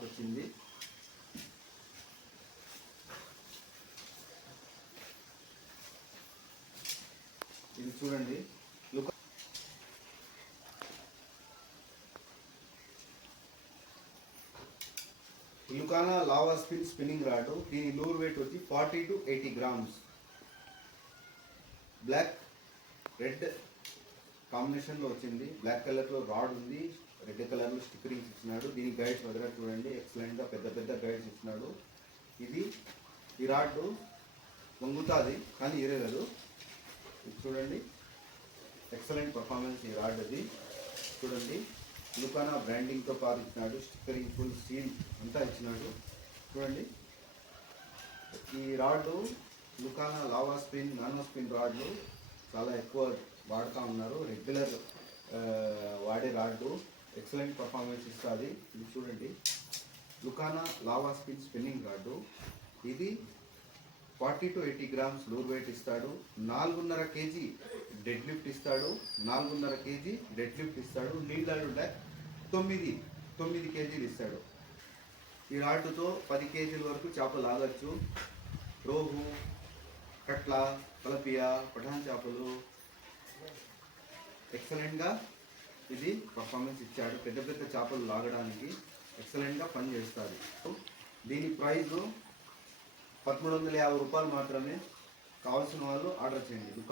Cloth వచ్చింది. ఇది చూడండి, లుకానా లావా స్పిన్నింగ్ రాడ్. దీని లూర్ వెయిట్ వచ్చి 40 to 80 grams. బ్లాక్ రెడ్ కాంబినేషన్లో వచ్చింది. బ్లాక్ కలర్లో రాడ్ ఉంది, రెడ్ కలర్లో స్టిక్కరింగ్స్ ఇచ్చినాడు. దీని గైడ్స్ వదిలే చూడండి, ఎక్సలెంట్గా పెద్ద పెద్ద గైడ్స్ ఇచ్చినాడు. ఈ రాడ్ వంగుతుంది కానీ ఇరగదు. ఇది చూడండి, ఎక్సలెంట్ పర్ఫార్మెన్స్ ఈ రాడ్. అది చూడండి, లుకానా బ్రాండింగ్తో పాటు ఇచ్చినాడు, స్టిక్కరింగ్ ఫుల్ సీల్ అంతా ఇచ్చినాడు. చూడండి, ఈ rod లుకానా lava spin, nano spin రాడ్లు చాలా ఎక్కువ వాడుతూ ఉన్నారు. రెగ్యులర్ వాడే రాడ్డు ఎక్సలెంట్ పర్ఫార్మెన్స్ ఇస్తుంది. ఇది చూడండి, లుకానా లావా స్పిన్నింగ్ రాడ్డు. ఇది 40 to 80 grams లూర్ వెయిట్ ఇస్తాడు. 4.5 kg డెడ్ లిఫ్ట్ ఇస్తాడు. 4.5 kg డెడ్ లిఫ్ట్ ఇస్తాడు. నీళ్ళ 9 kgలు ఇస్తాడు. ఈ రాడ్డుతో 10 kgల వరకు చేపలు లాగచ్చు. రోహు, కట్ల, కలపియా, పఠాన్ చేపలు ఎక్సలెంట్గా ఇది పర్ఫార్మెన్స్ ఇచ్చాడు. పెద్ద పెద్ద చేపలు లాగడానికి ఎక్సలెంట్గా పనిచేస్తుంది. దీని ప్రైజు 1350 రూపాయలు మాత్రమే. కావాల్సిన వాళ్ళు ఆర్డర్ చేయండి.